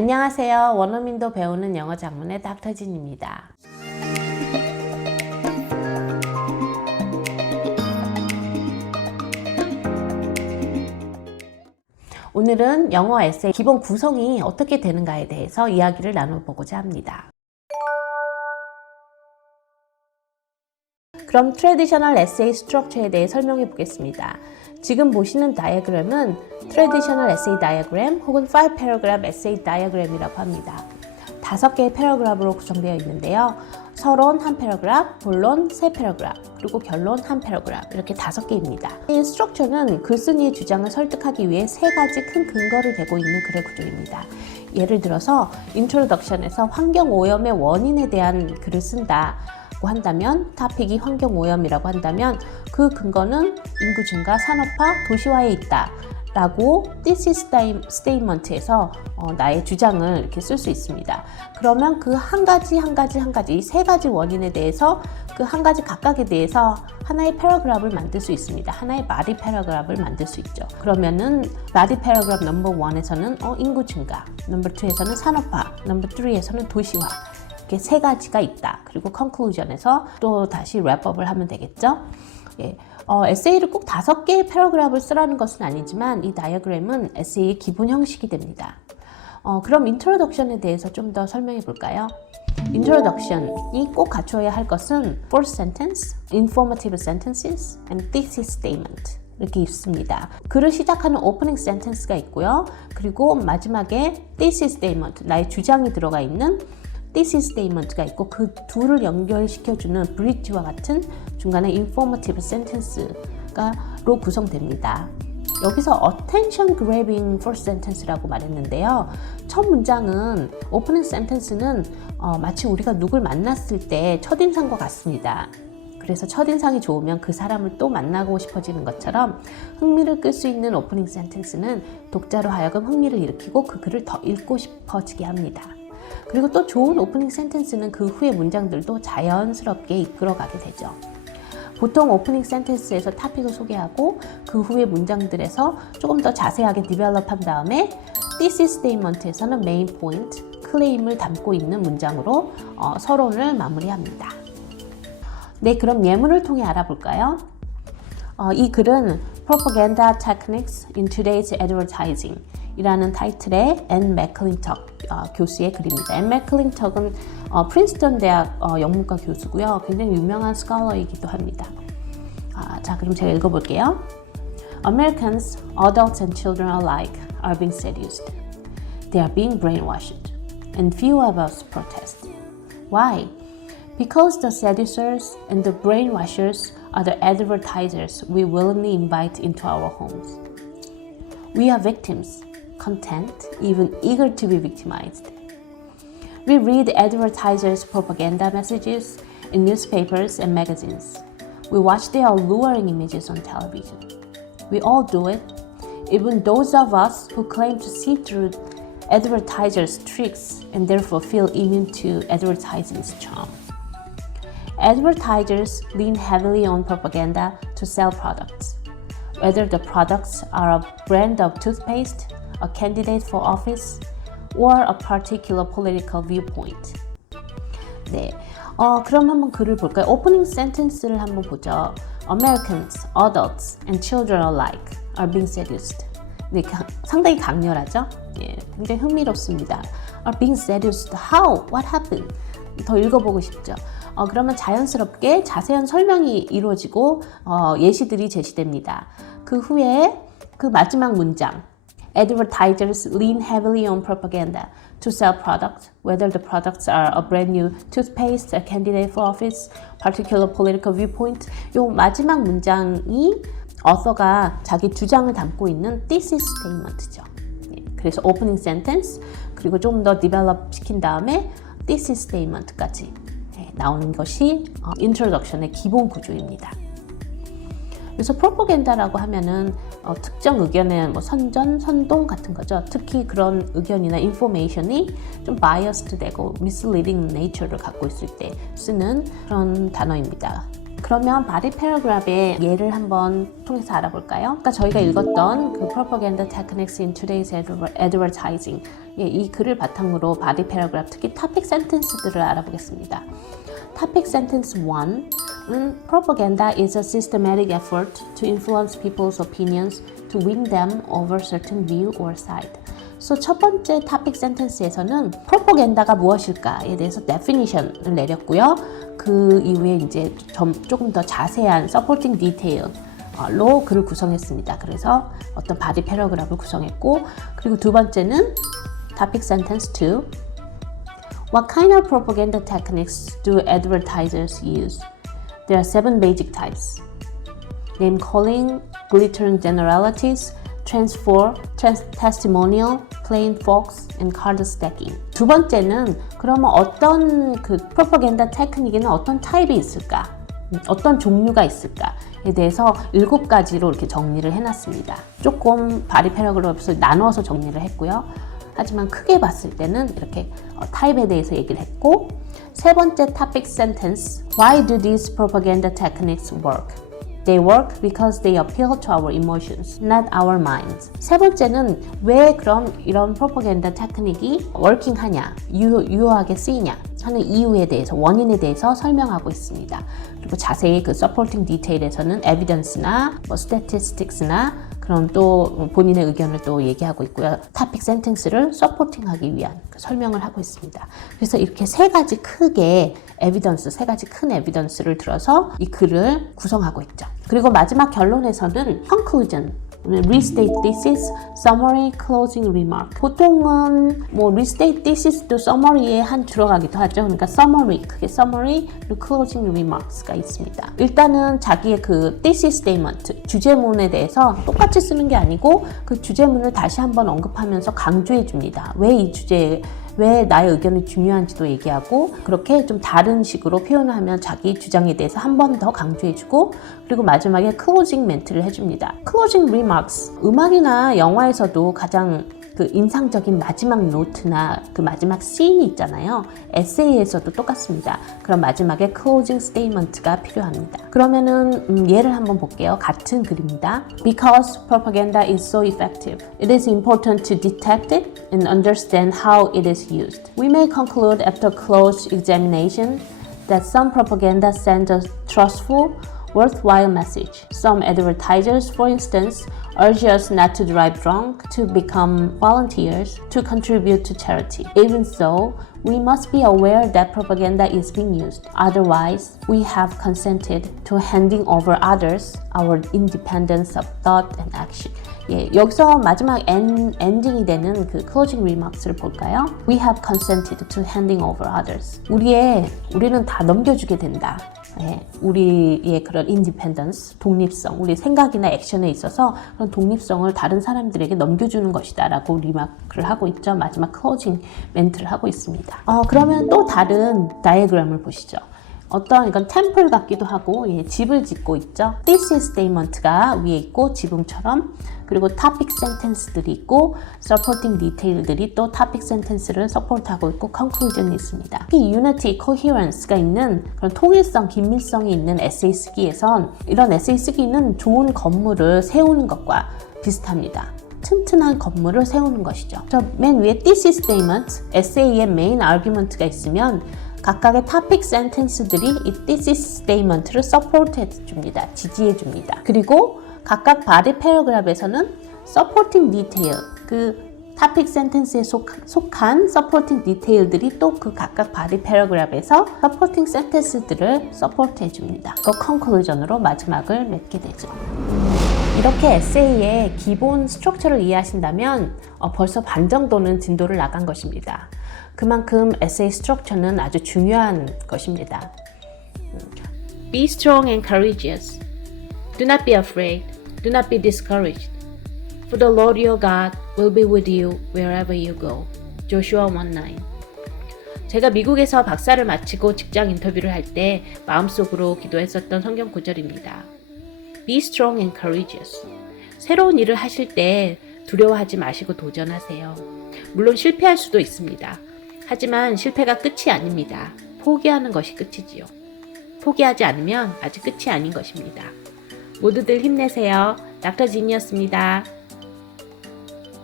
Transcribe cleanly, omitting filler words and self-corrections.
안녕하세요. 원어민도 배우는 영어 장문의 닥터진입니다. 오늘은 영어 에세이 기본 구성이 어떻게 되는가에 대해서 이야기를 나눠보고자 합니다. 그럼 트래디셔널 에세이 스트럭처에 대해 설명해 보겠습니다. 지금 보시는 다이어그램은 트래디셔널 에세이 다이어그램 혹은 5 패러그래프 에세이 다이어그램이라고 합니다. 5개의 패러그래프로 구성되어 있는데요. 서론 1 패러그래프, 본론 3 패러그래프, 그리고 결론 1 패러그래프 이렇게 5개입니다. 이 스트럭처는 글쓴이의 주장을 설득하기 위해 3가지 큰 근거를 대고 있는 글의 구조입니다. 예를 들어서 인트로덕션에서 환경오염의 원인에 대한 글을 쓴다 한다면, 토픽이 환경오염이라고 한다면 그 근거는 인구 증가, 산업화, 도시화에 있다 라고 thesis statement에서 나의 주장을 이렇게 쓸 수 있습니다. 그러면 그 한 가지 이 3가지 원인에 대해서 그 한 가지 각각에 대해서 하나의 패러그래프를 만들 수 있습니다. 하나의 body 패러그래프를 만들 수 있죠. 그러면은 body 패러그래프 넘버 1에서는 인구 증가, 넘버 2에서는 산업화, 넘버 3에서는 도시화 이렇게 3가지가 있다. 그리고 conclusion에서 또 다시 랩업을 하면 되겠죠. 예. 에세이를 꼭 5개의 패러그래프를 쓰라는 것은 아니지만 이 다이어그램은 에세이의 기본 형식이 됩니다. 그럼 인트로덕션에 대해서 좀 더 설명해 볼까요? 인트로덕션이 꼭 갖춰야 할 것은 first sentence, informative sentences, and thesis statement 이렇게 있습니다. 글을 시작하는 오프닝 센텐스가 있고요. 그리고 마지막에 thesis statement, 나의 주장이 들어가 있는 thesis statement가 있고 그 둘을 연결시켜주는 bridge와 같은 중간에 informative sentence가로 구성됩니다. 여기서 attention grabbing first sentence라고 말했는데요. 첫 문장은 opening sentence는 마치 우리가 누굴 만났을 때 첫인상과 같습니다. 그래서 첫인상이 좋으면 그 사람을 또 만나고 싶어지는 것처럼 흥미를 끌 수 있는 오프닝 센텐스는 독자로 하여금 흥미를 일으키고 그 글을 더 읽고 싶어지게 합니다. 그리고 또 좋은 오프닝 센텐스는 그 후의 문장들도 자연스럽게 이끌어가게 되죠. 보통 오프닝 센텐스에서 토픽을 소개하고 그 후의 문장들에서 조금 더 자세하게 디벨롭한 다음에 thesis statement에서는 메인 포인트, 클레임을 담고 있는 문장으로 서론을 마무리합니다. 네, 그럼 예문을 통해 알아볼까요? 이 글은 Propaganda Techniques in Today's Advertising 이라는 타이틀의 앤 맥클린턱 교수의 글입니다. 앤 맥클린턱은 프린스턴 대학 영문과 교수고요. 굉장히 유명한 스칼러이기도 합니다. 자, 그럼 제가 읽어볼게요. Americans, adults and children alike, are being seduced. They are being brainwashed, and few of us protest. Why? Because the seducers and the brainwashers are the advertisers we willingly invite into our homes. We are victims, content, even eager to be victimized. We read advertisers' propaganda messages in newspapers and magazines. We watch their alluring images on television. We all do it, even those of us who claim to see through advertisers' tricks and therefore feel immune to advertising's charm. Advertisers lean heavily on propaganda to sell products. Whether the products are a brand of toothpaste, a candidate for office, or a particular political viewpoint. 네, 그럼 한번 글을 볼까요? 오프닝 센텐스를 한번 보죠. Americans, adults, and children alike are being seduced. 네, 상당히 강렬하죠? 예, 굉장히 흥미롭습니다. Are being seduced. How? What happened? 더 읽어보고 싶죠? 그러면 자연스럽게 자세한 설명이 이루어지고 예시들이 제시됩니다. 그 후에 그 마지막 문장 Advertisers lean heavily on propaganda to sell products, whether the products are a brand new toothpaste, a candidate for office, particular political viewpoint. 요 마지막 문장이 author가 자기 주장을 담고 있는 thesis statement죠. 그래서 opening sentence 그리고 좀 더 develop 시킨 다음에 thesis statement까지 나오는 것이 introduction의 기본 구조입니다. 그래서 프로포간다라고 하면은 특정 의견의 뭐 선전, 선동 같은 거죠. 특히 그런 의견이나 인포메이션이 좀 biased 되고 misleading nature를 갖고 있을 때 쓰는 그런 단어입니다. 그러면 body paragraph의 예를 한번 통해서 알아볼까요? 아까 저희가 읽었던 그 propaganda techniques in today's advertising, 이 글을 바탕으로 body paragraph, 특히 topic sentence들을 알아보겠습니다. Topic sentence 1은 propaganda is a systematic effort to influence people's opinions to win them over certain view or side. So 첫 번째 topic sentence에서는 propaganda가 무엇일까에 대해서 definition을 내렸고요. 그 이후에 이제 조금 더 자세한 supporting detail로 글을 구성했습니다. 그래서 어떤 body paragraph을 구성했고, 그리고 두 번째는 topic sentence 2. What kind of propaganda techniques do advertisers use? There are 7 basic types. Name calling, glittering generalities, testimonial, plain facts, and card stacking. 두 번째는 그러면 어떤 그 프로파간다 테크닉에는 어떤 타입이 있을까? 어떤 종류가 있을까에 대해서 7가지로 이렇게 정리를 해놨습니다. 조금 바디 패러그래프에서 나눠서 정리를 했고요. 하지만 크게 봤을 때는 이렇게 타입에 대해서 얘기를 했고, 세 번째 topic sentence. Why do these propaganda techniques work? They work because they appeal to our emotions, not our minds. 세 번째는 왜 그럼 이런 프로파간다 테크닉이 워킹하냐, 유효하게 쓰이냐 하는 이유에 대해서, 원인에 대해서 설명하고 있습니다. 그리고 자세히 그 supporting detail에서는 evidence나 statistics나 그런 또 본인의 의견을 또 얘기하고 있고요. topic sentence를 supporting하기 위한 설명을 하고 있습니다. 그래서 이렇게 세 가지 크게 evidence, 세 가지 큰 evidence를 들어서 이 글을 구성하고 있죠. 그리고 마지막 결론에서는 conclusion, restate thesis, summary, closing remark. 보통은 뭐 restate thesis도 summary에 들어가기도 하죠. 그러니까 summary, 크게 summary, 그리고 closing remarks가 있습니다. 일단은 자기의 그 thesis statement, 주제문에 대해서 똑같이 쓰는 게 아니고 그 주제문을 다시 한번 언급하면서 강조해 줍니다. 왜 이 주제에 왜 나의 의견이 중요한지도 얘기하고, 그렇게 좀 다른 식으로 표현을 하면 자기 주장에 대해서 한 번 더 강조해주고, 그리고 마지막에 클로징 멘트를 해줍니다. 클로징 리마크스, 음악이나 영화에서도 가장 그 인상적인 마지막 노트나 그 마지막 씬이 있잖아요. 에세이에서도 똑같습니다. 그럼 마지막에 클로징 스테이트먼트가 필요합니다. 그러면은 예를 한번 볼게요. 같은 글입니다. Because propaganda is so effective, it is important to detect it and understand how it is used. We may conclude after close examination that some propaganda sends a trustful, worthwhile message. Some advertisers, for instance, urge us not to drive drunk, to become volunteers, to contribute to charity. Even so, we must be aware that propaganda is being used. Otherwise, we have consented to handing over others our independence of thought and action. 여기서 마지막 엔딩이 되는 그 closing remarks를 볼까요? We have consented to handing over others. 우리는 다 넘겨주게 된다. 우리의 그런 independence, 독립성, 우리 생각이나 액션에 있어서 그런 독립성을 다른 사람들에게 넘겨주는 것이다 라고 리마크를 하고 있죠. 마지막 클로징 멘트를 하고 있습니다. 그러면 또 다른 다이어그램을 보시죠. 이건 템플 같기도 하고, 집을 짓고 있죠. thesis statement가 위에 있고 지붕처럼, 그리고 topic sentence들이 있고 supporting detail들이 또 topic sentence를 support하고 있고 conclusion이 있습니다. 특히 unity, coherence가 있는 그런 통일성, 긴밀성이 있는 에세이 쓰기에선 이런 에세이 쓰기는 좋은 건물을 세우는 것과 비슷합니다. 튼튼한 건물을 세우는 것이죠. 맨 위에 thesis statement, 에세이의 메인 아규먼트가 있으면 각각의 topic sentence들이 이 thesis statement를 support 해줍니다. 지지해줍니다. 그리고 각각 body paragraph에서는 supporting detail, 그 topic sentence에 속한 supporting detail들이 또 그 각각 body paragraph에서 supporting sentence들을 support 해줍니다. 그 conclusion으로 마지막을 맺게 되죠. 이렇게 에세이의 기본 스트럭처를 이해하신다면 벌써 반 정도는 진도를 나간 것입니다. 그만큼 에세이 스트럭처는 아주 중요한 것입니다. Be strong and courageous. Do not be afraid. Do not be discouraged. For the Lord your God will be with you wherever you go. Joshua 1:9. 제가 미국에서 박사를 마치고 직장 인터뷰를 할 때 마음속으로 기도했었던 성경 구절입니다. Be strong and courageous. 새로운 일을 하실 때 두려워하지 마시고 도전하세요. 물론 실패할 수도 있습니다. 하지만 실패가 끝이 아닙니다. 포기하는 것이 끝이지요. 포기하지 않으면 아직 끝이 아닌 것입니다. 모두들 힘내세요. 닥터 진이었습니다.